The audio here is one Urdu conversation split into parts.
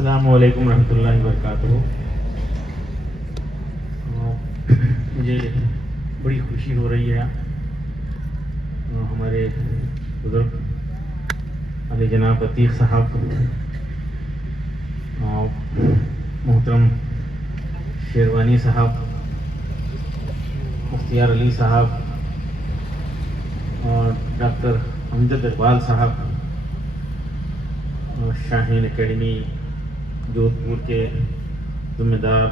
السلام علیکم ورحمۃ اللہ وبرکاتہ۔ مجھے بڑی خوشی ہو رہی ہے ہمارے بزرگ علی جناب عتیق صاحب، محترم شیروانی صاحب، مختار علی صاحب اور ڈاکٹر امجد اقبال صاحب، شاہین اکیڈمی جودھ پور کے ذمہ دار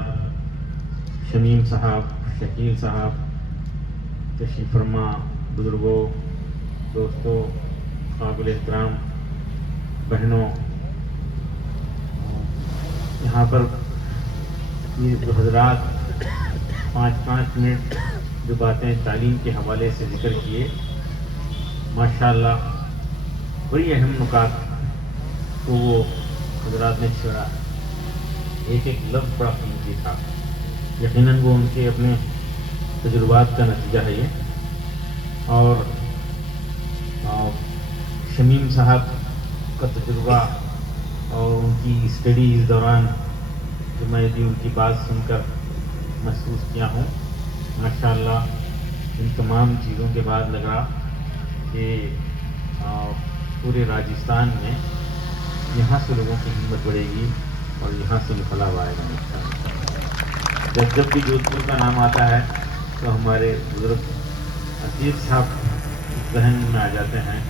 شمیم صاحب، شکیل صاحب، تشریف فرما بزرگوں، دوستوں، قابل احترام بہنوں، یہاں پر یہ جو حضرات 5 منٹ جو باتیں تعلیم کے حوالے سے ذکر کیے، ماشاءاللہ بڑی اہم نکات کو وہ حضرات نے چھڑا۔ ایک لفظ بڑا قیمتی تھا، یقیناً وہ ان کے اپنے تجربات کا نتیجہ ہے یہ، اور شمیم صاحب کا تجربہ اور ان کی اسٹڈی اس دوران جو میں بھی ان کی بات سن کر محسوس کیا ہوں، ماشاءاللہ ان تمام چیزوں کے بعد لگ رہا کہ پورے راجستھان میں یہاں سے لوگوں کی ہمت بڑھے گی اور یہاں سے انقلاب آئے گا۔ جب بھی جودھ پور کا نام آتا ہے تو ہمارے بزرگ عتیق صاحب ذہن میں آ جاتے ہیں،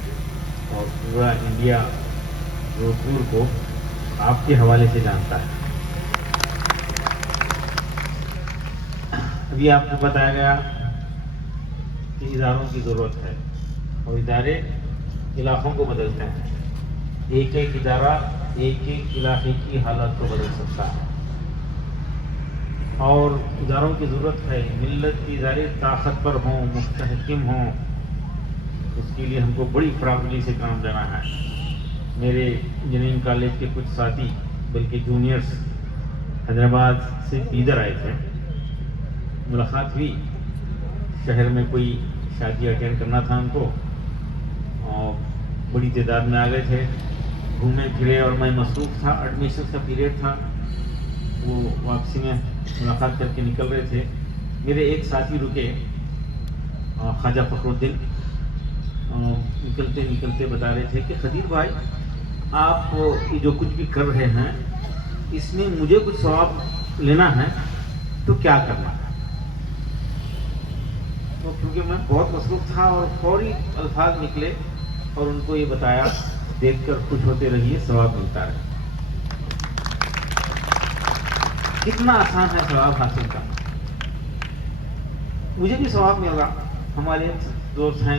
اور پورا انڈیا جودھ پور کو آپ کے حوالے سے جانتا ہے۔ ابھی آپ کو بتایا گیا کہ اداروں کی ضرورت ہے، اور ادارے علاقوں کو بدلتے ہیں۔ ایک ادارہ ایک علاقے کی حالات کو بدل سکتا ہے، اور اداروں کی ضرورت ہے۔ ملت کے ادارے طاقتور ہوں، مستحکم ہوں، اس کے لیے ہم کو بڑی فراخی سے کام لینا ہے۔ میرے انجینئرنگ کالج کے کچھ ساتھی بلکہ جونیئرز حیدرآباد سے ادھر آئے تھے، ملاقات ہوئی، شہر میں کوئی شادی اٹینڈ کرنا تھا ان کو، اور بڑی تعداد میں آ گئے تھے، گھومے پھرے، اور میں مصروف تھا، ایڈمیشن کا پیریڈ تھا، وہ واپسی میں ملاقات کر کے نکل رہے تھے۔ میرے ایک ساتھی رکے، خواجہ فخر الدین، نکلتے نکلتے بتا رہے تھے کہ خدیر بھائی، آپ یہ جو کچھ بھی کر رہے ہیں اس میں مجھے کچھ ثواب لینا ہے تو کیا کرنا ہے؟ تو کیونکہ میں بہت مصروف تھا اور فوری الفاظ نکلے اور ان کو یہ بتایا، دیکھ کر خوش ہوتے رہیے، ثواب ملتا ہے۔ کتنا آسان ہے ثواب حاصل کرنا۔ مجھے بھی ثواب مل رہا، ہمارے دوست ہیں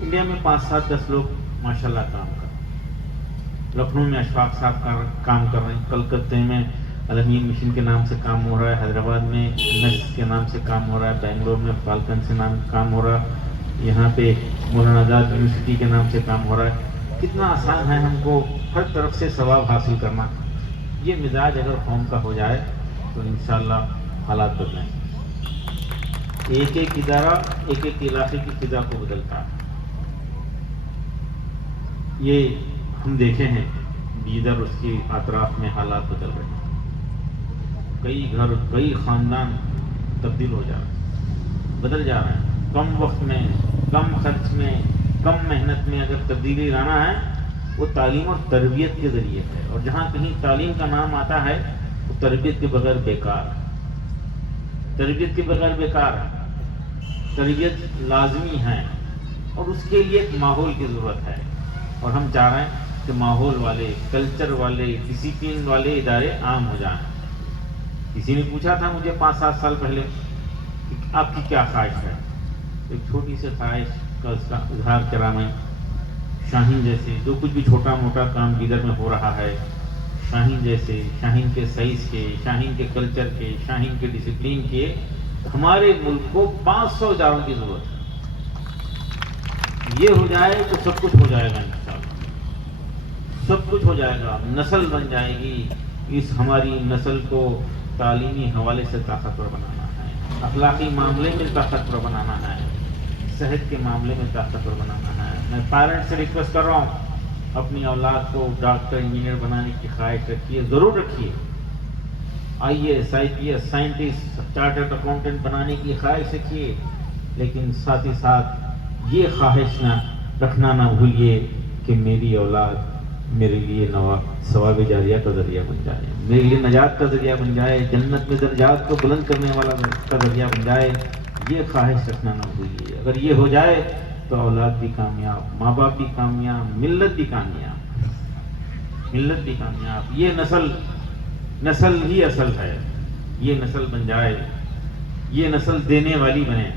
انڈیا میں 5-7-10 لوگ ماشاءاللہ کام کر رہے ہیں۔ لکھنؤ میں اشفاق صاحب کام کر رہے ہیں، کلکتے میں الامین مشن کے نام سے کام ہو رہا ہے، حیدرآباد میں نس کے نام سے کام ہو رہا ہے، بنگلور میں فالکن سے نام کام ہو رہا ہے، یہاں پہ مولانا آزاد یونیورسٹی کے نام سے کام ہو رہا ہے۔ کتنا آسان ہے ہم کو ہر طرف سے ثواب حاصل کرنا۔ یہ مزاج اگر قوم کا ہو جائے تو انشاءاللہ حالات بدلیں گے۔ ایک ادارہ ایک علاقے کی فضا کو بدلتا ہے۔ یہ ہم دیکھے ہیں بیدر، اس کے اطراف میں حالات بدل رہے ہیں، کئی گھر، کئی خاندان تبدیل ہو جا رہے ہیں، بدل جا رہے ہیں۔ کم وقت میں، کم خرچ میں، کم محنت میں اگر تبدیلی لانا ہے وہ تعلیم اور تربیت کے ذریعے ہے، اور جہاں کہیں تعلیم کا نام آتا ہے وہ تربیت کے بغیر بیکار ہے۔ تربیت کے بغیر بیکار ہے، تربیت لازمی ہے، اور اس کے لیے ایک ماحول کی ضرورت ہے، اور ہم چاہ رہے ہیں کہ ماحول والے، کلچر والے، ڈسپلن والے ادارے عام ہو جائیں۔ کسی نے پوچھا تھا مجھے 5-7 سال پہلے کہ آپ کی کیا خواہش ہے؟ ایک چھوٹی سی خواہش کا اس کا اظہار کرا میں، شاہین جیسے جو کچھ بھی چھوٹا موٹا کام بیدر میں ہو رہا ہے، شاہین جیسے، شاہین کے سائز کے، شاہین کے کلچر کے، شاہین کے ڈسپلن کے، ہمارے ملک کو 500 اداروں کی ضرورت ہے۔ یہ ہو جائے تو سب کچھ ہو جائے گا، انشاءاللہ سب کچھ ہو جائے گا، نسل بن جائے گی۔ اس ہماری نسل کو تعلیمی حوالے سے طاقتور بنانا ہے، اخلاقی معاملے میں طاقتور بنانا ہے، صحت کے معاملے میں طاقتور بنانا ہے۔ میں پیرنٹس سے ریکویسٹ کر رہا ہوں اپنی اولاد کو ڈاکٹر انجینئر بنانے کی خواہش رکھیے، ضرور رکھیے، IAS سائنٹسٹ چارٹرڈ اکاؤنٹنٹ بنانے کی خواہش رکھیے، لیکن ساتھ ہی ساتھ یہ خواہش نہ رکھنا نہ بھولیے کہ میری اولاد میرے لیے ثواب جاریہ کا ذریعہ بن جائے، میرے لیے نجات کا ذریعہ بن جائے، جنت میں درجات کو بلند کرنے والا کا ذریعہ بن جائے، یہ خواہش رکھنا نہ بھولیے۔ اگر یہ ہو جائے تو اولاد بھی کامیاب، ماں باپ بھی کامیاب، ملت بھی کامیاب، ملت بھی کامیاب۔ یہ نسل ہی اصل ہے، یہ نسل بن جائے، یہ نسل دینے والی بنے،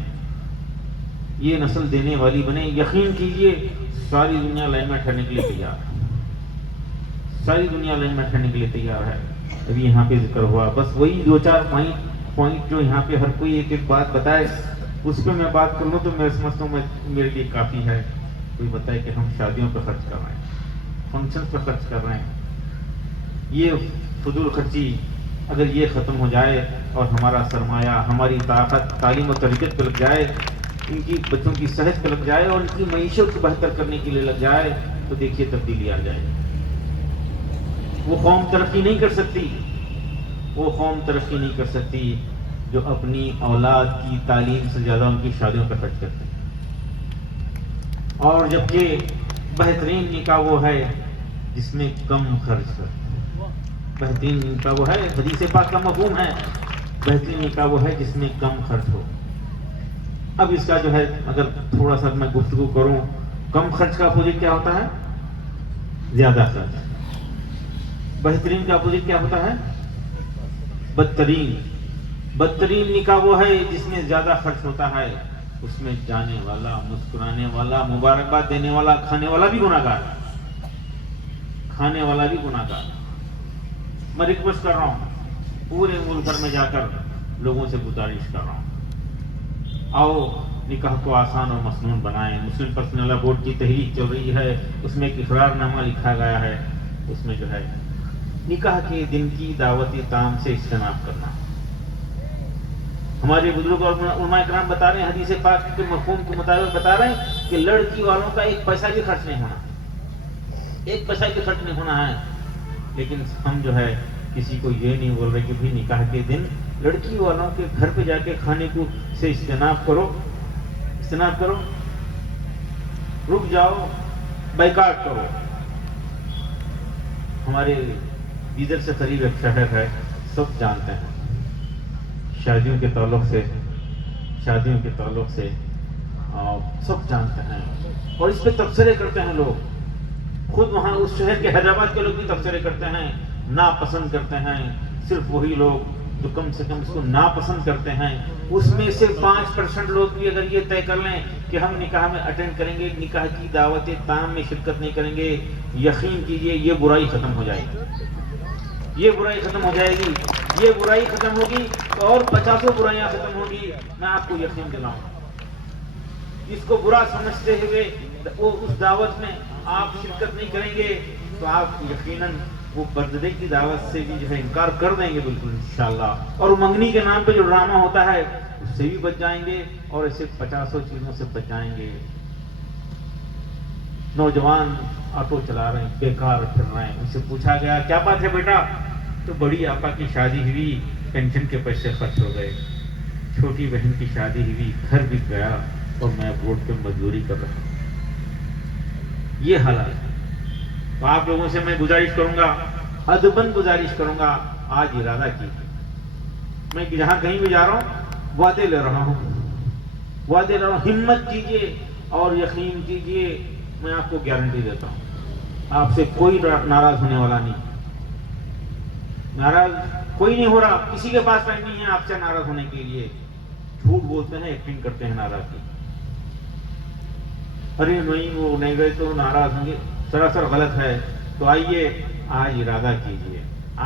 یہ نسل دینے والی بنے۔ یقین کیجئے ساری دنیا لائن میں ٹھہرنے کے لیے تیار ہے، ساری دنیا لائن میں ٹھہرنے کے لیے تیار ہے۔ ابھی یہاں پہ ذکر ہوا، بس وہی 2-4 پوائنٹ جو یہاں پہ ہر کوئی ایک ایک بات بتائے، اس پہ میں بات کر لوں تو میں سمجھتا ہوں میرے لیے کافی ہے۔ کوئی بتائے کہ ہم شادیوں پہ خرچ کر رہے ہیں، فنکشن پہ خرچ کر رہے ہیں، یہ فضول خرچی اگر یہ ختم ہو جائے اور ہمارا سرمایہ، ہماری طاقت تعلیم و تربیت پہ لگ جائے، ان کی بچوں کی صحت پہ لگ جائے اور ان کی معیشت کو بہتر کرنے کے لیے لگ جائے، تو دیکھیے تبدیلی آ جائے۔ وہ قوم ترقی نہیں کر سکتی، وہ قوم ترقی نہیں کر سکتی جو اپنی اولاد کی تعلیم سے زیادہ ان کی شادیوں پر خرچ کرتے ہیں۔ اور جبکہ بہترین نکاح وہ ہے جس میں کم خرچ ہو، بہترین نکاح وہ ہے، حدیث پاک کا مفہوم ہے، بہترین نکاح وہ ہے جس میں کم خرچ ہو۔ اب اس کا جو ہے اگر تھوڑا سا میں گفتگو کروں، کم خرچ کا اپوزٹ کیا ہوتا ہے؟ زیادہ خرچ۔ بہترین کا اپوزٹ کیا ہوتا ہے؟ بدترین۔ بدترین نکاح وہ ہے جس میں زیادہ خرچ ہوتا ہے، اس میں جانے والا، مسکرانے والا، مبارکباد دینے والا، کھانے والا بھی گناہگار، کھانے والا بھی گناہگار۔ میں ریکویسٹ کر رہا ہوں، پورے ملک بھر میں جا کر لوگوں سے گزارش کر رہا ہوں، آؤ نکاح کو آسان اور مسنون بنائیں۔ مسلم پرسنل لا بورڈ کی تحریک چل رہی ہے، اس میں ایک اقرار نامہ لکھا گیا ہے، اس میں جو ہے نکاح کے دن کی دعوتی طعام سے اجتناب کرنا۔ ہمارے بزرگ اور علماء کرام بتا رہے ہیں، حدیث پاک کے مفہوم کے مطابق بتا رہے ہیں کہ لڑکی والوں کا ایک پیسہ بھی خرچ نہیں ہونا، ایک پیسہ بھی خرچ نہیں ہونا ہے۔ لیکن ہم جو ہے کسی کو یہ نہیں بول رہے کہ بھی نکاح کے دن لڑکی والوں کے گھر پہ جا کے کھانے کو سے اجتناب کرو، اجتناب کرو، رک جاؤ، بائیکاٹ کرو۔ ہمارے ادھر سے قریب ایک شہر ہے، سب جانتے ہیں، شادیوں کے تعلق سے سب جانتے ہیں، اور اس پہ تبصرے کرتے ہیں لوگ، خود وہاں اس شہر کے حیدرآباد کے لوگ بھی تبصرے کرتے ہیں، ناپسند کرتے ہیں۔ صرف وہی لوگ جو کم سے کم اس کو ناپسند کرتے ہیں، اس میں سے 5% لوگ بھی اگر یہ طے کر لیں کہ ہم نکاح میں اٹینڈ کریں گے، نکاح کی دعوت طعام میں شرکت نہیں کریں گے، یقین کیجئے یہ برائی ختم ہو جائے گی، یہ برائی ختم ہو جائے گی، یہ برائی ختم ہوگی تو اور 50 برائیاں ختم ہوگی، میں آپ کو یقین دلاؤں۔ اس کو برا سمجھتے ہوئے وہ اس دعوت میں آپ شرکت نہیں کریں گے تو آپ یقیناً وہ برتھڈے کی دعوت سے بھی جو ہے انکار کر دیں گے بالکل انشاءاللہ، اور منگنی کے نام پہ جو ڈرامہ ہوتا ہے اس سے بھی بچ جائیں گے، اور ایسے 50 چیزوں سے بچ جائیں گے۔ نوجوان آٹو چلا رہے ہیں، بیکار پھر رہے ہیں، ان سے پوچھا گیا کیا بات ہے بیٹا؟ تو بڑی آپا کی شادی ہوئی، پینشن کے پیسے خرچ ہو گئے، چھوٹی بہن کی شادی ہوئی، گھر بک گیا، اور میں روڈ پہ مزدوری کر رہا ہوں۔ یہ حالات ہے۔ تو آپ لوگوں سے میں گزارش کروں گا، ادباً گزارش کروں گا، آج ارادہ کیجیے۔ میں جہاں کہیں بھی جا رہا ہوں وعدے لے رہا ہوں، وعدے لے رہا ہوں، ہمت کیجیے اور یقین کیجیے، میں آپ کو گارنٹی دیتا ہوں آپ سے کوئی ناراض ہونے والا نہیں، ناراض کوئی نہیں ہو رہا، کسی کے پاس ٹائم نہیں ہے آپ سے ناراض ہونے کے لیے۔ جھوٹ بولتے ہیں، ایکٹنگ کرتے ہیں ناراضگی، ارے نہیں وہ نہیں گئے تو ناراض ہوں گے، سراسر غلط ہے۔ تو آئیے آج ارادہ کیجیے،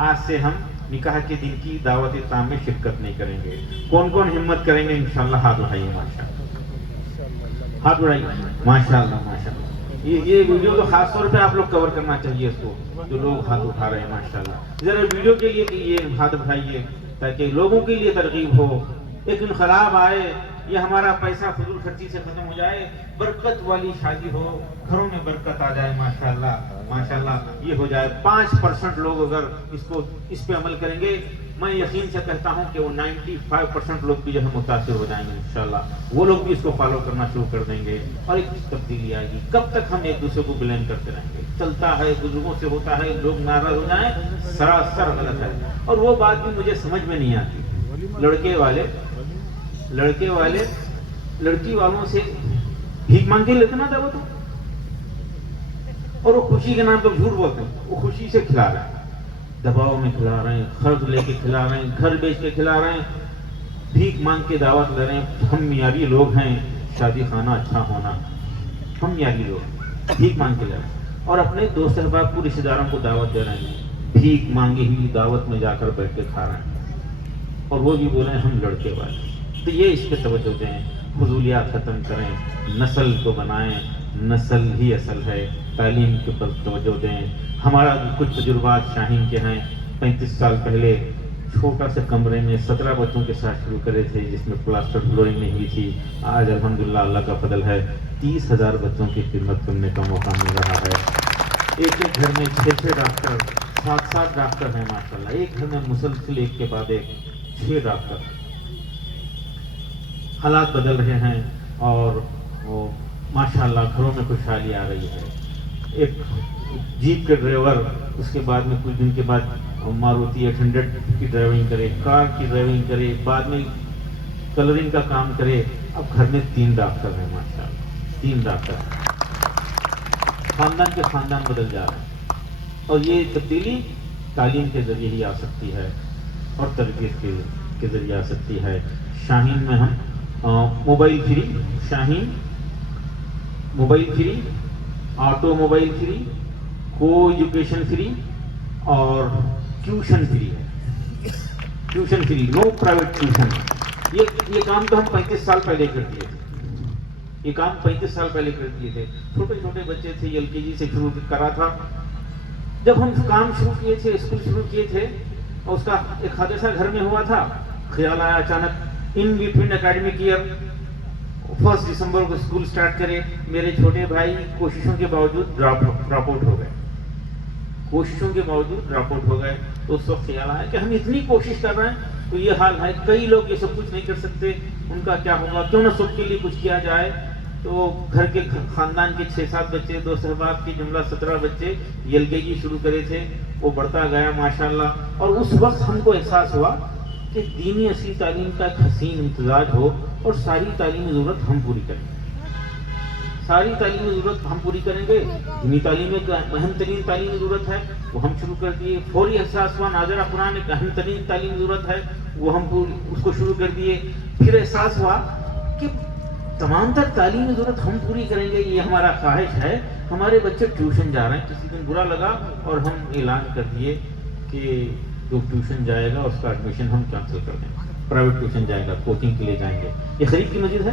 آج سے ہم نکاح کے دن کی دعوت طعام میں شرکت نہیں کریں گے۔ کون کون ہمت کریں گے انشاءاللہ؟ ہاتھ اٹھائیے، ماشاءاللہ، ہاتھ اٹھائیے، ماشاءاللہ ماشاءاللہ۔ یہ ویڈیو تو خاص طور پہ آپ لوگ کور کرنا چاہیے اس کو، جو لوگ ہاتھ اٹھا رہے ہیں ماشاءاللہ۔ ذرا ویڈیو کے لیے یہ ہاتھ اٹھائیے تاکہ لوگوں کے لیے ترغیب ہو، ایک انقلاب آئے یہ ہمارا پیسہ فضول خرچی سے ختم ہو جائے، برکت والی شادی ہو، گھروں میں برکت آ جائے، ماشاءاللہ یہ ہو جائے۔ 5% لوگ اگر اس پہ عمل کریں گے، میں یقین سے کہتا ہوں کہ وہ 95% لوگ بھی جو ہے متاثر ہو جائیں گے انشاءاللہ، وہ لوگ بھی اس کو فالو کرنا شروع کر دیں گے اور ایک تبدیلی آئے گی۔ کب تک ہم ایک دوسرے کو بلیم کرتے رہیں گے؟ چلتا ہے، بزرگوں سے ہوتا ہے، لوگ ناراض ہو جائیں، سراسر غلط ہے۔ اور وہ بات بھی مجھے سمجھ میں نہیں آتی، لڑکے والے لڑکی والوں سے بھیک مانگ کے لیتے نا دعوت، اور وہ خوشی کے نام پر جھوٹ بولتے ہیں، وہ خوشی سے کھلا رہے ہیں، دباؤ میں کھلا رہے ہیں، قرض لے کے کھلا رہے ہیں، گھر بیچ کے کھلا رہے ہیں، بھیک مانگ کے دعوت دے رہے ہیں۔ ہم معیاری لوگ ہیں، شادی خانہ اچھا ہونا، ہم معیاری لوگ بھیک مانگ کے لے رہے ہیں، اور اپنے دوست احباب کو، رشتے داروں کو دعوت دے رہے ہیں، بھیک مانگی ہوئی دعوت میں جا کر بیٹھ کے کھا رہے ہیں، اور وہ بھی بولے ہیں ہم لڑکے والے۔ تو یہ اس پہ توجہ دیں، فضولیات ختم کریں، نسل کو بنائیں، نسل ہی اصل ہے، تعلیم کے پر توجہ دیں۔ ہمارا کچھ تجربات شاہین کے ہیں، 35 سال پہلے چھوٹا سے کمرے میں 17 بچوں کے ساتھ شروع کرے تھے، جس میں پلاسٹر فلورنگ نہیں ہوئی تھی۔ آج الحمدللہ اللہ کا فضل ہے، 30,000 بچوں کی خدمت کرنے کا موقع مل رہا ہے۔ ایک گھر میں 6 ڈاکٹر، 7 ڈاکٹر ہیں ماشاءاللہ، ایک گھر میں مسلسل ایک کے بعد ایک 6 ڈاکٹر۔ حالات بدل رہے ہیں اور ماشاءاللہ گھروں میں خوشحالی آ رہی ہے۔ ایک جیپ کے ڈرائیور اس کے بعد میں کچھ دن کے بعد ماروتی 800 کی ڈرائیونگ کرے، کار کی ڈرائیونگ کرے، بعد میں کلرنگ کا کام کرے۔ اب گھر میں 3 ڈاکٹر ہیں ماشاءاللہ، 3 ڈاکٹر، خاندان کے خاندان بدل جا رہے ہیں۔ اور یہ تبدیلی تعلیم کے ذریعے ہی آ سکتی ہے اور تربیت کے ذریعے آ سکتی ہے۔ شاہین میں ہم mobile free, Shaheen mobile free, auto mobile free, کو ایجوکیشن فری اور ٹیوشن فری ہے، tuition free, no private tuition. یہ کام تو ہم 35 سال پہلے کر دیے تھے، یہ کام 35 سال پہلے کر دیے تھے۔ چھوٹے چھوٹے بچے تھے، LKG سے شروع کرا تھا۔ جب ہم کام شروع کیے تھے، اسکول شروع کیے تھے، اور اس کا ایک حادثہ گھر میں ہوا تھا، خیال آیا اچانک ان بٹوین اکیڈمک ایئر 1 دسمبر کو اسکول سٹارٹ کرے۔ میرے چھوٹے بھائی کوششوں کے باوجود ڈراپ آؤٹ ہو گئے، کوششوں کے باوجود ڈراپ آؤٹ ہو گئے۔ تو اس وقت خیال آیا کہ ہم اتنی کوشش کر رہے ہیں تو یہ حال ہے، کئی لوگ یہ سب کچھ نہیں کر سکتے، ان کا کیا ہوگا، کیوں نہ سب کے لیے کچھ کیا جائے۔ تو گھر کے خاندان کے 6-7 بچے، دوست احباب کی جملہ 17 بچے LKG شروع کرے تھے، وہ بڑھتا گیا ماشاءاللہ۔ اور اس وقت ہم کو احساس ہوا کہ دینی اصلی تعلیم کا ایک حسین امتزاج ہو، اور ساری تعلیمی ضرورت ہم پوری کریں، ساری تعلیمی ضرورت ہم پوری کریں گے۔ دینی تعلیم ایک اہم ترین تعلیمی ضرورت ہے، وہ ہم شروع کر دیے۔ فوری احساس ہوا ناظرہ قرآن ایک اہم ترین تعلیمی ضرورت ہے، وہ ہم اس کو شروع کر دیے۔ پھر احساس ہوا کہ تمام تر تعلیمی ضرورت ہم پوری کریں گے، یہ ہمارا خواہش ہے۔ ہمارے بچے ٹیوشن جا رہے ہیں، کسی دن برا لگا اور ہم اعلان کر دیے کہ جو ٹیوشن جائے گا اس کا ایڈمیشن ہم کینسل کر دیں گے، پرائیویٹ ٹیوشن جائے گا، کوچنگ کے لیے جائیں گے۔ یہ خرید کی مسجد ہے؟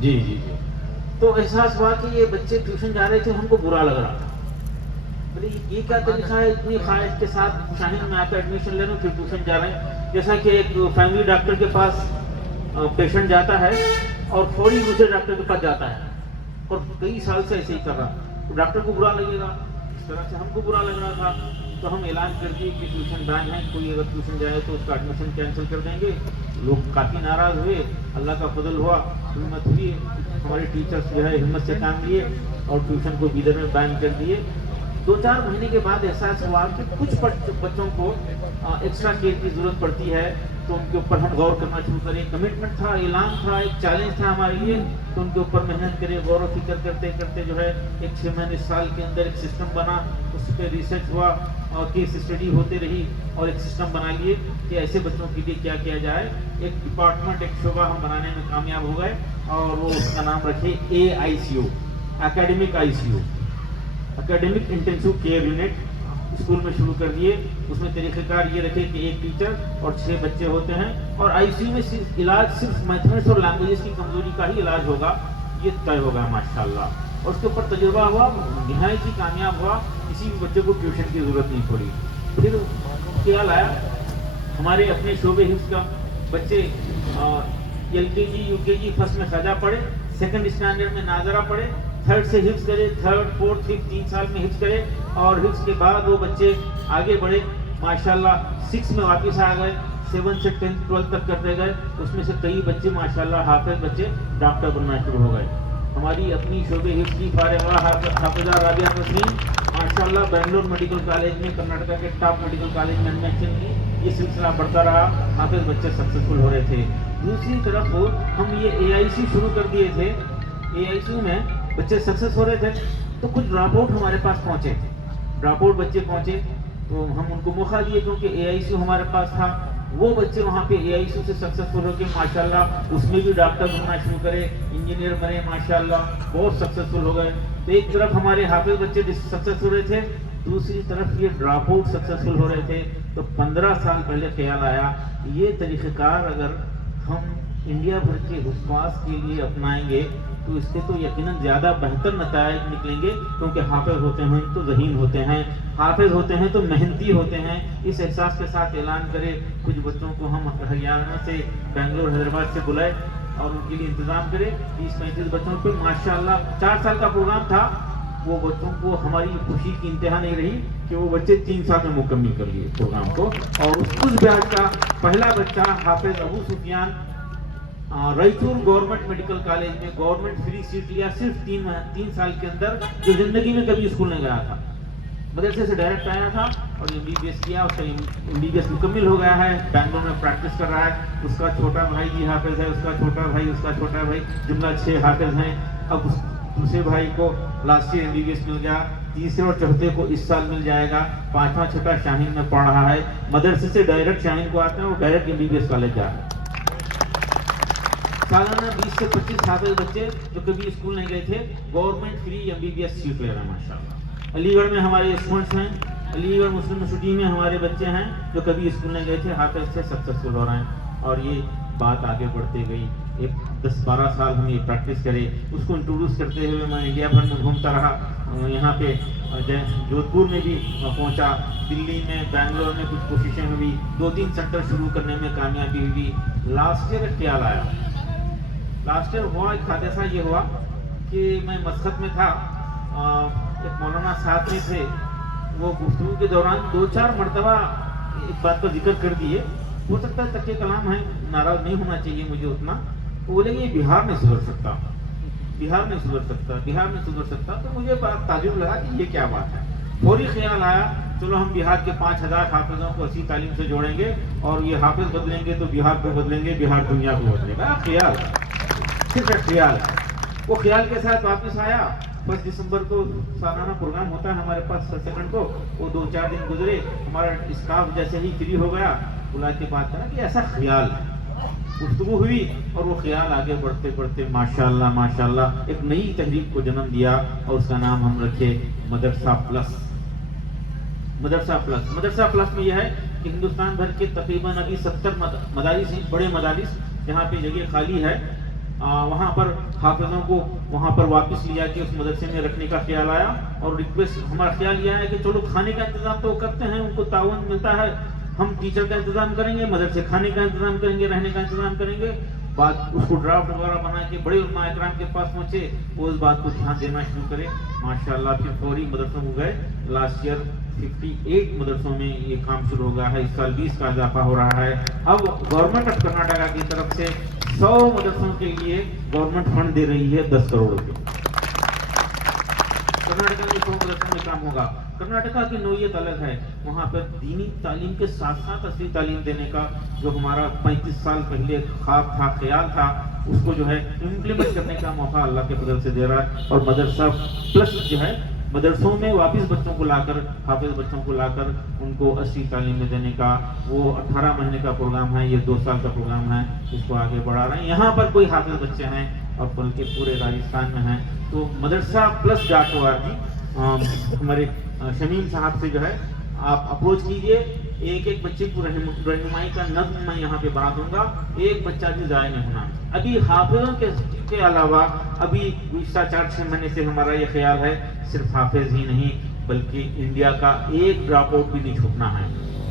جی۔ تو احساس ہوا کہ یہ بچے ٹیوشن جا رہے تھے، ہم کو برا لگ رہا تھا، یہ کیا طریقہ ہے، اتنی خواہش کے ساتھ شاہین میں آ کر ایڈمیشن لے رہے ہیں، پھر ٹیوشن جا رہے ہیں۔ جیسا کہ ایک فیملی ڈاکٹر کے پاس پیشنٹ جاتا ہے اور فوری دوسرے ڈاکٹر کے پاس جاتا ہے، اور کئی سال سے ایسے ہی کر رہا، تو ڈاکٹر کو برا لگے گا، اس طرح سے ہم کو برا لگ رہا تھا۔ تو ہم اعلان کر دیے کہ ٹیوشن بین ہے، کوئی اگر ٹیوشن جائے تو اس کا ایڈمیشن کینسل کر دیں گے۔ لوگ کافی ناراض ہوئے، اللہ کا فضل ہوا، ہمت ہوئی، ہمارے ٹیچرس جو ہے ہمت سے کام لیے اور ٹیوشن کو بیدر میں بین کر دیے۔ 2-4 مہینے کے بعد احساس ہوا کہ کچھ بچوں کو ایکسٹرا کیئر کی ضرورت پڑتی ہے، تو ان کے اوپر ہم غور کرنا شروع کریں۔ کمٹمنٹ تھا، اعلان تھا، ایک چیلنج تھا ہمارے لیے، تو ان کے اوپر محنت کرے، غور و فکر کرتے کرتے جو ہے ایک 6 مہینے سال کے اندر ایک سسٹم بنا، اس پہ ریسرچ ہوا اور کیس اسٹڈی ہوتی رہی، اور ایک سسٹم بنا لیے کہ ایسے بچوں کے لیے کیا کیا جائے۔ ایک ڈپارٹمنٹ، ایک شعبہ ہم بنانے میں کامیاب ہو گئے، اور وہ اس کا نام رکھے AICU، academic ICU، academic intensive care unit, school میں شروع کر دیے۔ اس میں طریقہ کار یہ رکھے کہ 1 ٹیچر اور 6 بچے ہوتے ہیں، اور ICU میں صرف علاج صرف میتھمیٹکس اور لینگویجز کی کمزوری کا ہی علاج ہوگا، یہ طے ہو گیا ماشاءاللہ۔ اور اس کے اوپر تجربہ ہوا، نہایت ہی کامیاب ہوا، کسی بھی بچے کو ٹیوشن کی ضرورت نہیں پڑی۔ پھر خیال آیا ہمارے اپنے شعبے حفظ کا بچے LKG UKG فرسٹ میں خزاں پڑھے، سیکنڈ اسٹینڈرڈ میں ناظرہ پڑھے، تھرڈ سے حفظ کرے، تھرڈ فورتھ ففتھ 3 سال میں حفظ کرے، اور حفظ کے بعد وہ بچے آگے بڑھے، ماشاءاللہ 6 میں واپس آ گئے، 7 سے 10 12 تک کرتے گئے، اس میں سے کئی بچے ماشاءاللہ حافظ بچے ڈاکٹر بننا شروع ہو گئے. ہماری اپنی شعبے حفظ کی فارغہ حافظہ رابعہ تسنیم ماشاءاللہ بنگلور میڈیکل کالج میں، کرناٹکا کے ٹاپ میڈیکل کالج میں ایڈمیشن کی. یہ سلسلہ بڑھتا رہا، حافظ بچے سکسیزفل ہو رہے تھے. دوسری طرف ہم یہ AIC شروع کر دیے تھے، AIC میں بچے سکسیس ہو رہے تھے، تو کچھ ڈراپ آؤٹ ہمارے پاس پہنچے، ڈراپ آؤٹ بچے پہنچے تو ہم ان کو موقع دیے، کیونکہ AIC ہمارے پاس تھا. وہ بچے وہاں پہ AIC سے سکسیسفل ہو کے ماشاءاللہ اس میں بھی ڈاکٹر بننا شروع کرے، انجینئر بنے، ماشاءاللہ بہت سکسیسفل ہو گئے. تو ایک طرف ہمارے حافظ بچے سکسیس ہو رہے تھے، دوسری طرف یہ ڈراپ آؤٹ سکسیسفل ہو رہے تھے. تو 15 سال پہلے خیال آیا یہ طریقہ کار اگر ہم انڈیا بھر کے حفاظ کے لیے اپنائیں گے تو اس سے تو یقیناً زیادہ بہتر نتائج نکلیں گے، کیونکہ حافظ ہوتے ہیں تو ذہین ہوتے ہیں، حافظ ہوتے ہیں تو محنتی ہوتے ہیں. اس احساس کے ساتھ اعلان کرے کچھ بچوں کو ہم ہریانہ سے، بنگلور، حیدرآباد سے بلائے اور ان کے لیے انتظام کرے. 30-35 بچوں پہ ماشاءاللہ 4 سال کا پروگرام تھا. وہ بچوں کو ہماری خوشی کی انتہا نہیں رہی کہ وہ بچے 3 سال میں مکمل کر لیے پروگرام کو. اور اس بیچ کا پہلا بچہ حافظ ابو سفیان رائچور گورنمنٹ میڈیکل کالج میں گورنمنٹ فری سیٹ لیا صرف 3 سال کے اندر، جو زندگی میں کبھی اسکول نہیں گیا تھا. مدرسے سے ڈائریکٹ آیا تھا اور MBBS کیا، اس کا MBBS مکمل ہو گیا ہے، بنگلور میں پریکٹس کر رہا ہے. اس کا چھوٹا بھائی بھی حافظ ہے، اس کا چھوٹا بھائی، اس کا چھوٹا بھائی، جملہ 6 حافظ ہیں. اب دوسرے بھائی کو لاسٹ ایئر MBBS مل گیا، تیسرے اور چوتھے کو اس سال مل جائے گا. 5واں چھٹا شاہین میں پڑھ رہا ہے. مدرسے سے ڈائریکٹ شاہین کو آتے ہیں اور ڈائریکٹ MBBS کالج جا رہے ہیں. سالانہ 20 سے 25 حافظ بچے جو کبھی اسکول نہیں گئے تھے گورنمنٹ فری MBBS سیٹ لے رہے ہیں ماشاءاللہ. علی گڑھ میں ہمارے اسٹوڈنٹس ہیں، علی گڑھ مسلم یونیورسٹی میں ہمارے بچے ہیں جو کبھی اسکول نہیں گئے تھے، حافظ سے سکسیسفل ہو رہے ہیں. اور یہ بات آگے بڑھتے گئی. ایک 10-12 سال ہم یہ پریکٹس کرے، اس کو انٹروڈیوس کرتے ہوئے میں انڈیا بھر میں گھومتا رہا. یہاں پہ جودھ پور میں بھی پہنچا، دلی میں، بنگلور میں کچھ کوششیں ہوئی، 2-3 سینٹر شروع کرنے میں کامیابی ہوئی. لاسٹ ایئر خیال آیا، لاسٹ ایئر ہوا ایک حادثہ یہ ہوا کہ میں مسقط میں تھا، ایک مولانا ساتھ میں تھے. وہ گفتگو کے دوران 2-4 مرتبہ ایک بات کا ذکر کر دیے. ہو سکتا ہے تک کلام ہے، ناراض نہیں ہونا چاہیے مجھے اتنا. تو بولے کہ یہ بہار میں سدھر سکتا، بہار میں سدھر سکتا، بہار میں سدھر سکتا. تو مجھے بات تعجب لگا کہ یہ کیا بات ہے. فوری خیال آیا چلو ہم بہار کے 5000 حافظوں کو اسی تعلیم سے جوڑیں گے اور یہ حافظ بدلیں گے تو بہار کو بدلیں گے، بہار دنیا کو بدلے گا. خیال، صرف ایک خیال. وہ خیال کے ساتھ واپس آیا. 1 دسمبر کو سالانہ پروگرام ہوتا ہے ہمارے پاس 2 کو. وہ 2-4 دن گزرے، ہمارا اسٹاف جیسے ہی فری ہو گیا بلا کے بات کرا کہ ایسا خیال. گفتگو ہوئی اور وہ خیال آگے بڑھتے بڑھتے ماشاءاللہ ماشاءاللہ ایک نئی تحریک کو جنم دیا اور اس کا نام ہم رکھے مدرسہ پلس. مدرسہ پلس، مدرسہ پلس میں یہ ہے کہ ہندوستان بھر کے تقریباً ابھی 70 مدارس ہیں، بڑے مدارس جہاں پہ جگہ خالی ہے. وہاں پر حافظوں کو وہاں پر واپس لیا کہ اس مدرسے میں رکھنے کا خیال آیا. اور ریکویسٹ ہمارا خیال یہ ہے کہ چلو کھانے کا انتظام تو کرتے ہیں، ان کو تعاون ملتا ہے، ہم ٹیچر کا انتظام کریں گے، مدرسے کھانے کا انتظام کریں گے، رہنے کا انتظام کریں گے. بات اس کو ڈرافٹ وغیرہ بنا کے بڑے علماء اکرام کے پاس پہنچے، وہ اس بات کو دھیان دینا شروع کرے. ماشاءاللہ پھر فوری مدرسوں کو گئے. لاسٹ ایئر 58 مدرسوں میں یہ کام شروع ہو گیا ہے. اس سال 20 کا اضافہ ہو رہا ہے. اب گورنمنٹ آف کرناٹکا کی طرف سے 100 مدرسوں کے لیے گورنمنٹ فنڈ دے رہی ہے 10 کروڑ روپے. کرناٹکا میں 100 مدرسوں میں کام ہوگا. کرناٹکا کی نوعیت الگ ہے، وہاں پر دینی تعلیم کے ساتھ ساتھ اصلی تعلیم دینے کا جو ہمارا 35 سال پہلے خواب تھا، خیال تھا، اس کو جو ہے امپلیمنٹ کرنے کا موقع اللہ کے فضل سے دے رہا ہے. اور مدرسہ پلس جو ہے مدرسوں میں واپس بچوں کو لا کر، حافظ بچوں کو لا کر ان کو اصلی تعلیم میں دینے کا وہ 18 مہینے کا پروگرام ہے. یہ 2 سال کا پروگرام ہے، اس کو آگے بڑھا رہے ہیں. یہاں پر کوئی حافظ بچے ہیں اور بلکہ پورے راجستھان میں ہیں. تو مدرسہ پلس .org ہمارے شمیم صاحب سے جو ہے آپ اپروچ کیجئے. ایک بچے کو رہنمائی کا نظم میں یہاں پہ بڑھا دوں گا، ایک بچہ بھی ضائع نہیں ہونا. ابھی حافظوں کے علاوہ ابھی گزشتہ 4-6 مہینے سے ہمارا یہ خیال ہے صرف حافظ ہی نہیں بلکہ انڈیا کا ایک ڈراپ آؤٹ بھی نہیں چھوٹنا ہے.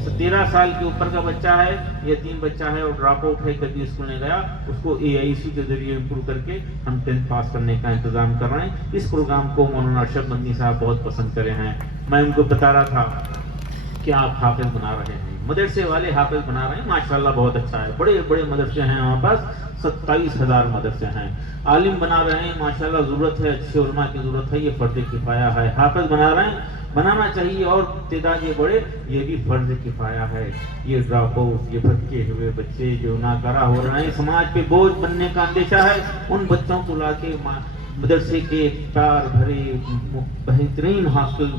13 سال کے اوپر کا بچہ ہے، یتیم بچہ ہے اور ڈراپ آؤٹ ہے، کبھی اسکول نہیں گیا، اس کو AIC کے ذریعے امپروو کر کے ہم 10th پاس کرنے کا انتظام کر رہے ہیں۔ اس پروگرام کو مولانا ارشد مدنی صاحب بہت پسند کرے ہیں۔ میں ان کو بتا رہا تھا کہ آپ حافظ بنا رہے ہیں، مدرسے والے حافظ بنا رہے ہیں، ماشاءاللہ بہت اچھا ہے، بڑے بڑے مدرسے ہیں ہمارے پاس، 27,000 مدرسے ہیں۔ عالم بنا رہے ہیں، ماشاءاللہ ضرورت ہے، اچھے علماء کی ضرورت ہے، یہ فرض کفایہ ہے۔ حافظ بنا رہے ہیں، بنانا چاہیے اور تعداد یہ بڑے، یہ بھی فرض کفایہ ہے۔ یہ ڈراپ آؤٹ، یہ بھٹکے ہوئے بچے جو ناکارہ ہو رہے ہیں، سماج پہ بوجھ بننے کا اندیشہ ہے، ان بچوں کو لا کے مدرسے کے پیار بھرے بہترین حاصل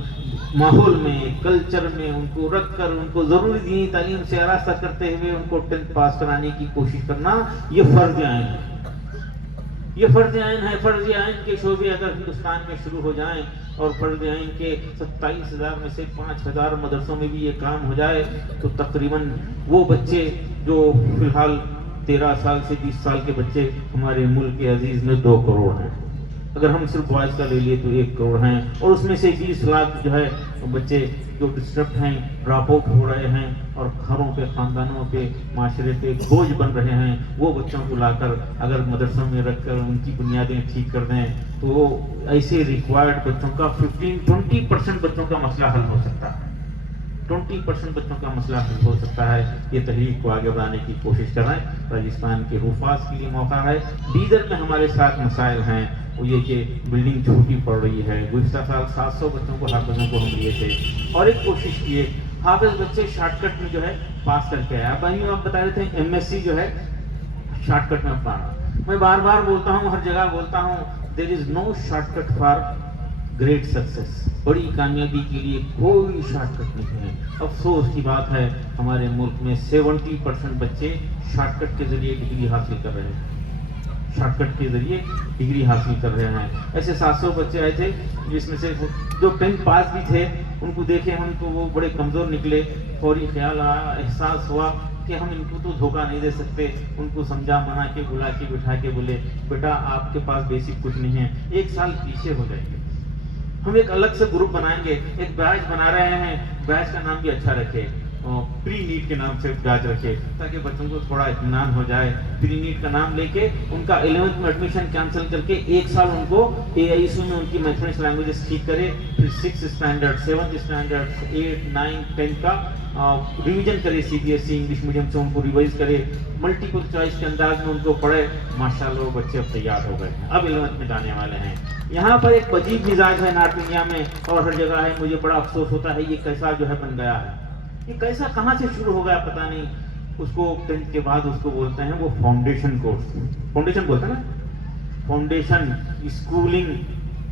ماحول میں، کلچر میں ان کو رکھ کر ان کو ضروری دینی تعلیم سے آراستہ کرتے ہوئے ان کو 10th پاس کرانے کی کوشش کرنا، یہ فرض عین ہے، یہ فرض عین ہے۔ فرض عین کے شعبے اگر ہندوستان میں شروع ہو جائیں اور فرض عین کے 27,000 میں سے 5,000 مدرسوں میں بھی یہ کام ہو جائے تو تقریباً وہ بچے جو فی الحال 13 سال سے 20 سال کے بچے ہمارے ملک کے عزیز میں 2 کروڑ ہیں، اگر ہم صرف بوائز کا لے لیے تو 1 کروڑ ہیں، اور اس میں سے 20 لاکھ جو ہے بچے جو ڈسٹربڈ ہیں، ڈراپ آؤٹ ہو رہے ہیں اور گھروں پہ، خاندانوں پہ، معاشرے پہ بوجھ بن رہے ہیں، وہ بچوں کو لا کر اگر مدرسوں میں رکھ کر ان کی بنیادیں ٹھیک کر دیں تو ایسے ریکوائرڈ بچوں کا 15-20% بچوں کا مسئلہ حل ہو سکتا ہے، 20% بچوں کا مسئلہ حل ہو سکتا ہے۔ یہ تحریک کو آگے بڑھانے کی کوشش کر رہے ہیں۔ راجستھان کے حفاظ کے لیے موقع ہے۔ بیدر میں ہمارے ساتھ مسائل ہیں، وہ یہ کہ بلڈنگ چھوٹی پڑ رہی ہے، گزشتہ سال 700 بچوں کو حافظوں کو ہم لیے تھے اور ایک کوشش کیے حافظ بچے شارٹ کٹ میں جو ہے پاس کر کے آئے۔ اب آپ بتا رہے تھے MSc جو ہے شارٹ کٹ میں پڑھا، میں بار بار بولتا ہوں، ہر جگہ بولتا ہوں، there is no short cut for great success, بڑی کامیابی کے لیے کوئی شارٹ کٹ نہیں ہے۔ افسوس کی بات ہے ہمارے ملک میں 70% بچے شارٹ کٹ کے ذریعے ڈگری حاصل کر رہے ہیں، شارٹ کٹ کے ذریعے ڈگری حاصل کر رہے ہیں۔ ایسے 700 بچے آئے تھے جس میں سے جو 10th پاس بھی تھے ان کو دیکھے ہم تو وہ بڑے کمزور نکلے، فوری خیال آیا، احساس ہوا کہ ہم ان کو تو دھوکہ نہیں دے سکتے، ان کو سمجھا، منا کے، بلا کے، بٹھا کے بولے بیٹا آپ کے پاس بیسک کچھ نہیں ہے، 1 سال پیچھے ہو جائیں گے، ہم ایک الگ سے گروپ بنائیں گے، ایک بیچ بنا رہے ہیں، بیچ کا نام بھی اچھا رکھے، پری نیٹ کے نام سے بیچ رکھے تاکہ بچوں کو تھوڑا اطمینان ہو جائے۔ پری نیٹ کا نام لے کے ان کا 11th میں ایڈمیشن کینسل کر کے 1 سال ان کو AIC میں ان کی میتھمیٹکس لینگویجز ٹھیک کرے، پھر 6th اسٹینڈرڈ، 7th اسٹینڈرڈ، 8، 9، 10 کا ریویژن کرے، CBSE انگلش میڈیم سے ان کو ریوائز کرے، ملٹیپل چوائس کے انداز میں ان کو پڑھے۔ ماشاءاللہ وہ بچے اب تیار ہو گئے ہیں، اب 11th میں جانے والے ہیں۔ یہاں پر ایک عجیب مزاج ہے نارتھ انڈیا میں اور ہر جگہ ہے، مجھے بڑا افسوس ہوتا ہے یہ کیسا جو ہے بن گیا ہے، یہ کیسا کہاں سے شروع ہو گیا پتہ نہیں۔ اس کو 10th کے بعد اس کو بولتے ہیں وہ فاؤنڈیشن کورس، فاؤنڈیشن بولتے ہیں نا، فاؤنڈیشن اسکولنگ،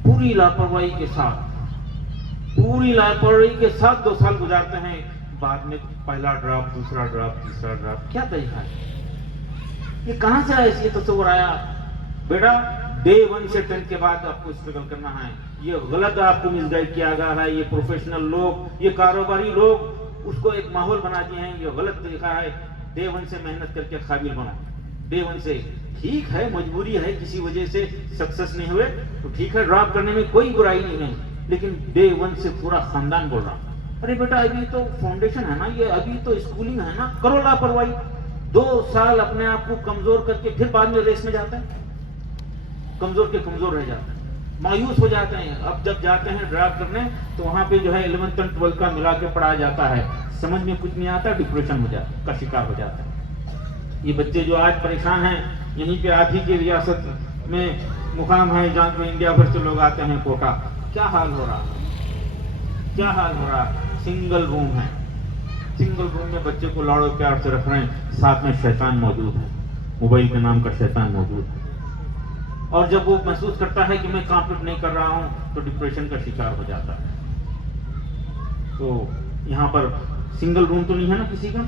پوری لاپرواہی کے ساتھ، پوری لاپرواہی کے ساتھ 2 سال گزارتے ہیں، بعد میں پہلا ڈراپ، دوسرا ڈراپ، تیسرا ڈراپ، کیا طریقہ ہے؟ یہ کہاں سے آیا یہ تصور آیا؟ بیٹا Day 1 سے 10th کے بعد آپ کو اسٹرگل کرنا ہے، یہ غلط آپ کو مس گائیڈ کیا گیا ہے، یہ پروفیشنل لوگ، یہ کاروباری لوگ اس کو ایک ماحول بنا دیے ہیں، یہ غلط طریقہ ہے۔ Day 1 سے محنت کر کے قابل بنو، Day 1 سے، ٹھیک ہے مجبوری ہے، کسی وجہ سے سکسیس نہیں ہوئے تو ٹھیک ہے، ڈراپ کرنے میں کوئی برائی نہیں ہے، لیکن Day 1 سے پورا خاندان بول رہا، ارے بیٹا ابھی تو فاؤنڈیشن ہے نا، یہ ابھی تو اسکولنگ ہے نا، کرو لاپرواہی، 2 سال اپنے آپ کو کمزور کر کے پھر بعد میں ریس میں جاتے ہیں، کمزور کے کمزور رہ جاتے ہیں، مایوس ہو جاتے ہیں۔ اب جب جاتے ہیں ڈراپ کرنے تو وہاں پہ جو ہے 11th اور 12th کا ملا کے پڑھایا جاتا ہے، سمجھ میں کچھ نہیں آتا، ڈپریشن ہو جاتا کا شکار ہو جاتا ہے۔ یہ بچے جو آج پریشان ہیں، یہیں پہ آدھی کی ریاست میں مقام ہے جہاں پہ انڈیا بھر سے لوگ آتے ہیں، کوٹا، کیا حال ہو رہا، کیا حال ہو رہا، سنگل روم ہے، سنگل روم میں بچے کو لاڑو پیار سے رکھ رہے ہیں، ساتھ میں شیطان موجود ہے، موبائل کے نام کا شیطان موجود ہے، اور جب وہ محسوس کرتا ہے کہ میں کمپلیٹ نہیں کر رہا ہوں تو ڈپریشن کا شکار ہو جاتا ہے۔ تو یہاں پر سنگل روم تو نہیں ہے نا کسی کا،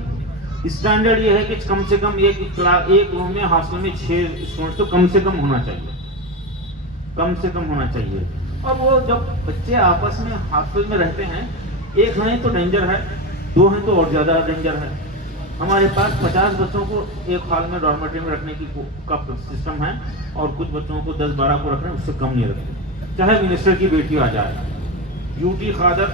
اسٹینڈرڈ یہ ہے کہ کم سے کم ایک روم میں ہاسٹل میں 6 اسٹوڈنٹ تو کم سے کم ہونا چاہیے، کم سے کم ہونا چاہیے۔ اور وہ جب بچے آپس میں ہاسٹل میں رہتے ہیں، 1 ہیں تو ڈینجر ہے، 2 ہیں تو اور زیادہ ڈینجر ہے۔ ہمارے پاس 50 بچوں کو ایک ہال میں ڈارمیٹری میں رکھنے کا سسٹم ہے، اور کچھ بچوں کو 10-12 کو رکھ رہے ہیں، اس سے کم نہیں رکھتے، چاہے منسٹر کی بیٹی آ جائے، UT خادر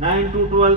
9 to 12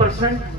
%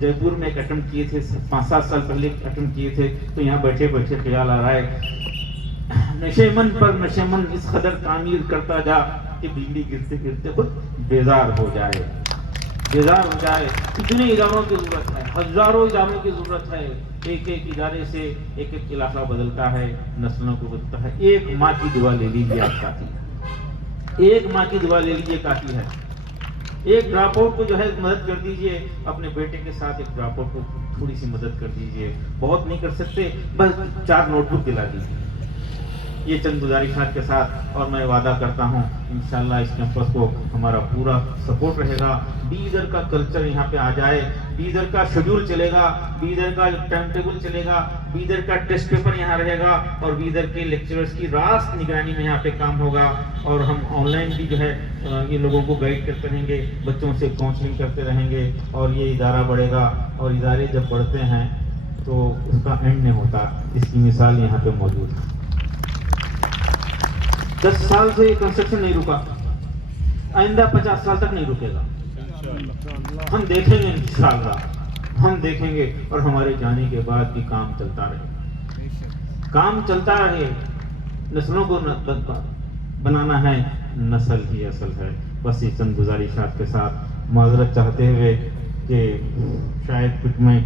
جے پور میں ایک اٹمپٹ کیے تھے 5-7 سال پہلے اٹمپٹ کیے تھے، تو یہاں بیٹھے بیٹھے خیال آ رہا ہے نشے من پر نشے من اس قدر تعمیر کرتا جا کہ بجلی گرتے گرتے خود بیزار ہو جائے، بیزار ہو جائے۔ اتنے اداروں کی ضرورت ہے، ہزاروں اداروں کی ضرورت ہے، ایک ایک ادارے سے ایک ایک علاقہ بدلتا ہے، نسلوں کو بدلتا ہے۔ ایک ماں کی دعا لے لیجیے آپ کافی ہے، ایک ماں کی دعا لے لیجیے کافی ہے۔ ایک ڈراپ آؤٹ کو جو ہے مدد کر دیجیے، اپنے بیٹے کے ساتھ ایک ڈراپ آؤٹ کو تھوڑی سی مدد کر دیجیے، بہت نہیں کر سکتے، بس 4 نوٹ بک دلا دیجیے۔ یہ چند گزارشات کے ساتھ، اور میں وعدہ کرتا ہوں انشاءاللہ اس کیمپس کو ہمارا پورا سپورٹ رہے گا۔ بیدر کا کلچر یہاں پہ آ جائے، بیدر کا شیڈول چلے گا، بیدر کا ٹائم ٹیبل چلے گا، بیدر کا ٹیسٹ پیپر یہاں رہے گا، اور بیدر کے لیکچررز کی راست نگرانی میں یہاں پہ کام ہوگا، اور ہم آن لائن بھی جو ہے یہ لوگوں کو گائیڈ کرتے رہیں گے، بچوں سے کاؤنسلنگ کرتے رہیں گے، اور یہ ادارہ بڑھے گا۔ اور ادارے جب بڑھتے ہیں تو اس کا اینڈ نہیں ہوتا، اس کی مثال یہاں پہ موجود ہے۔ 10 سال سے کنسٹرکشن نہیں رکا، آئندہ 50 سال تک نہیں رکے گا۔ ہم دیکھیں گے انشاءاللہ، ہم دیکھیں گے، اور ہمارے جانے کے بعد بھی کام چلتا رہے، کام چلتا رہے۔ نسلوں کو بنانا ہے، نسل ہی اصل ہے۔ بس یہ چند گزارشات کے ساتھ معذرت چاہتے ہوئے کہ شاید کچھ میں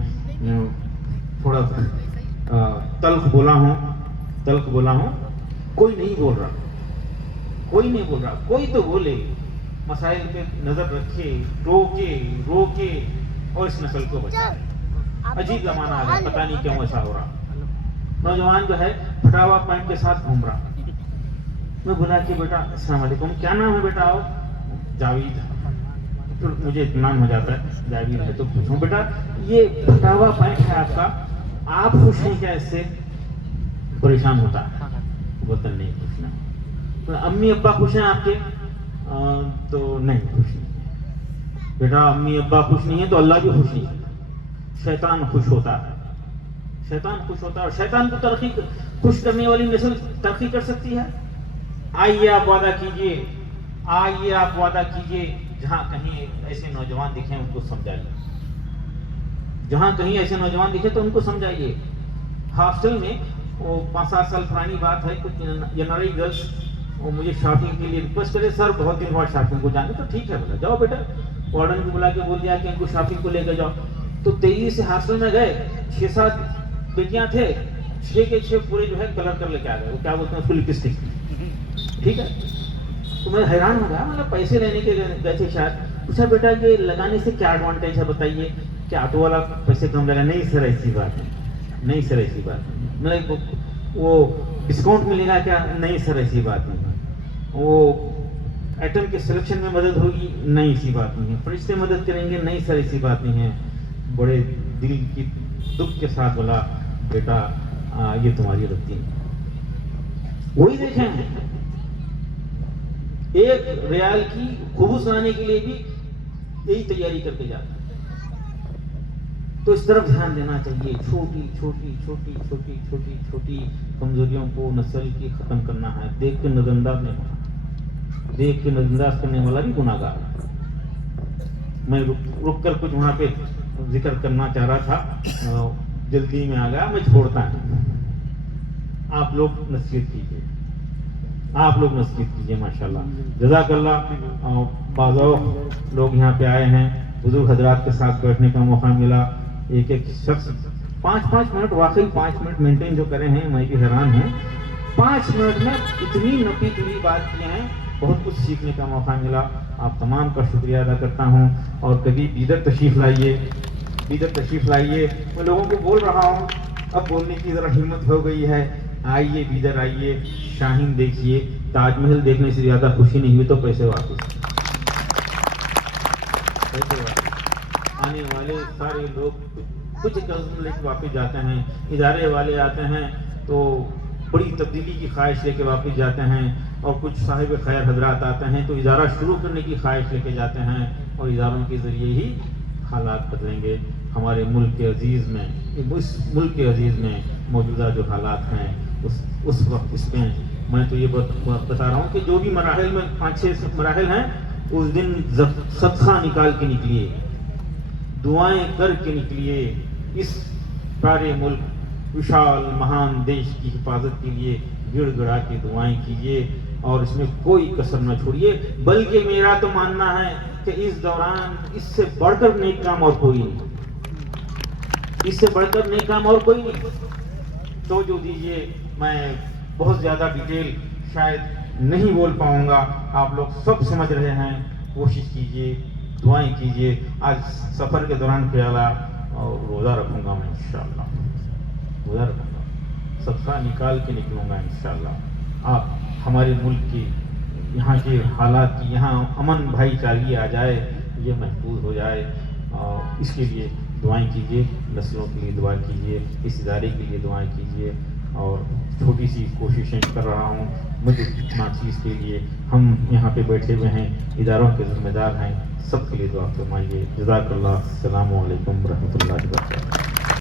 تھوڑا تلخ بولا ہوں، کوئی نہیں بول رہا، کوئی تو بولے، مسائل پہ نظر رکھے، روکے اور اس نسل کو بچائے۔ عجیب زمانہ آ گیا، پتہ نہیں کیوں ایسا ہو رہا۔ نوجوان جو ہے پھٹا ہوا پینٹ کے ساتھ گھوم رہا، میں بولا کہ بیٹا السلام علیکم، کیا نام ہے بیٹا؟ آؤ، جاوید۔ تو مجھے اطمینان ہو جاتا ہے جاوید ہے تو پوچھوں بیٹا یہ پھٹا ہوا پینٹ ہے آپ کا، آپ خوش ہیں کیا اس سے؟ پریشان ہوتا ہے، بولتا نہیں خوش نہیں۔ امی ابا خوش ہیں آپ کے؟ تو نہیں خوش نہیں۔ بیٹا امی ابا خوش نہیں ہیں تو اللہ بھی خوش نہیں ہے، شیطان خوش ہوتا ہے، شیطان خوش ہوتا ہے، اور شیطان کو خوش کرنے والی نسل ترقی کر سکتی ہے۔ آئیے آپ وعدہ کیجئے، جہاں کہیں ایسے نوجوان دکھیں ان کو سمجھائیے، جہاں کہیں ایسے نوجوان دکھے تو ان کو سمجھائیے۔ ہاسٹل میں وہ 5-7 سال پرانی بات ہے، کچھ NRI گرلس وہ مجھے شاپنگ کے لیے ریکویسٹ کرے، سر بہت دن بعد شاپنگ کو جانے، تو ٹھیک ہے بولا جاؤ بیٹا، وارڈن کو بلا کے بول دیا کہ ان کو شاپنگ کو لے کے جاؤ۔ تو تیزی سے ہاسٹل میں گئے، 6-7 بیٹیاں تھے، 6 کے 6 پورے جو ہے کلر کر لے کے آ گئے، وہ کیا بولتے ہیں اس کو، لپسٹک، ٹھیک ہے۔ تو میں حیران ہو گیا، مطلب پیسے لینے کے گئے تھے شاید، پوچھا بیٹا یہ لگانے سے کیا ایڈوانٹیج ہے بتائیے، کیا آٹو والا پیسے کم لگا؟ نہیں سر ایسی بات ہے، نہیں سر ایسی بات ہے، مطلب وہ ڈسکاؤنٹ ملے گا کیا؟ نہیں سر ایسی بات نہیں ہے، وہ آئٹم کے سلیکشن میں مدد ہوگی؟ نہیں ایسی بات نہیں ہے، فرشتے مدد کریں گے؟ نہیں سر ایسی بات نہیں ہے۔ بڑے دل کی دکھ کے ساتھ بولا بیٹا یہ تمہاری غلطی ہے۔ وہی دیکھیں 1 ریال کی خبز لانے کے لیے بھی یہی تیاری کر کے جاتا ہے۔ تو اس طرف دھیان دینا چاہیے، چھوٹی کمزوریوں کو نسل کی ختم کرنا ہے، دیکھ کے نظر انداز نہیں ہونا، دیکھ کے نظر انداز کرنے والا بھی گناہ گار ہے۔ میں رک کر کچھ وہاں پہ ذکر کرنا چاہ رہا تھا، جلدی میں آ گیا، میں چھوڑتا ہوں۔ آپ لوگ نصیحت کیجیے، ماشاءاللہ جزاک اللہ۔ بعض لوگ یہاں پہ آئے ہیں، بزرگ حضرات کے ساتھ بیٹھنے کا موقع ملا، ایک شخص 5 منٹ، واقعی 5 منٹ مینٹین جو کرے ہیں، میں بھی حیران ہوں، 5 منٹ میں اتنی نپی تلی بات کیے ہیں، بہت کچھ سیکھنے کا موقع ملا۔ آپ تمام کا شکریہ ادا کرتا ہوں، اور کبھی بیدر تشریف لائیے، میں لوگوں کو بول رہا ہوں، اب بولنے کی ذرا ہمت ہو گئی ہے، آئیے بیدر آئیے، شاہین دیکھیے، تاج محل دیکھنے سے زیادہ خوشی نہیں ہوئی تو پیسے واپس۔ آنے والے سارے لوگ کچھ قرض لے کے واپس جاتے ہیں، ادارے والے آتے ہیں تو بڑی تبدیلی کی خواہش لے کے واپس جاتے ہیں، اور کچھ صاحب خیر حضرات آتے ہیں تو ادارہ شروع کرنے کی خواہش لے کے جاتے ہیں، اور اداروں کے ذریعے ہی حالات بدلیں گے۔ ہمارے ملک کے عزیز میں موجودہ جو حالات ہیں اس وقت اس میں تو یہ بتا رہا ہوں کہ جو بھی مراحل میں 5-6 مراحل ہیں، اس دن صدقہ نکال کے نکلیے، دعائیں کر کے نکلیے، اس پیارے ملک وشال مہان دیش کی حفاظت کے لیے گڑ گڑا کے دعائیں کیجیے اور اس میں کوئی کسر نہ چھوڑیے۔ بلکہ میرا تو ماننا ہے کہ اس دوران اس سے بڑھ کر نیک کام اور کوئی نہیں، اس سے بڑھ کر نیک کام اور کوئی نہیں۔ توجہ دیجیے، میں بہت زیادہ ڈیٹیل شاید نہیں بول پاؤں گا، آپ لوگ سب سمجھ رہے ہیں، کوشش کیجیے، دعائیں کیجیے۔ آج سفر کے دوران پیالہ اور روزہ رکھوں گا میں انشاءاللہ، روزہ رکھوں گا، صدقہ نکال کے نکلوں گا انشاءاللہ۔ آپ ہمارے ملک کی، یہاں کے حالات کی، یہاں امن بھائی چارگی آ جائے، یہ محفوظ ہو جائے، اور اس کے لیے دعائیں کیجیے، نسلوں کے لیے دعا کیجیے، اس ادارے کے لیے دعائیں کیجیے۔ اور چھوٹی سی کوششیں کر رہا ہوں، مجھے ناچیز کے لیے، ہم یہاں پہ بیٹھے ہوئے ہیں، اداروں کے ذمہ دار ہیں، سب کے لیے دعا فرمائیے۔ جزاک اللہ، السلام علیکم ورحمۃ اللہ وبرکاتہ۔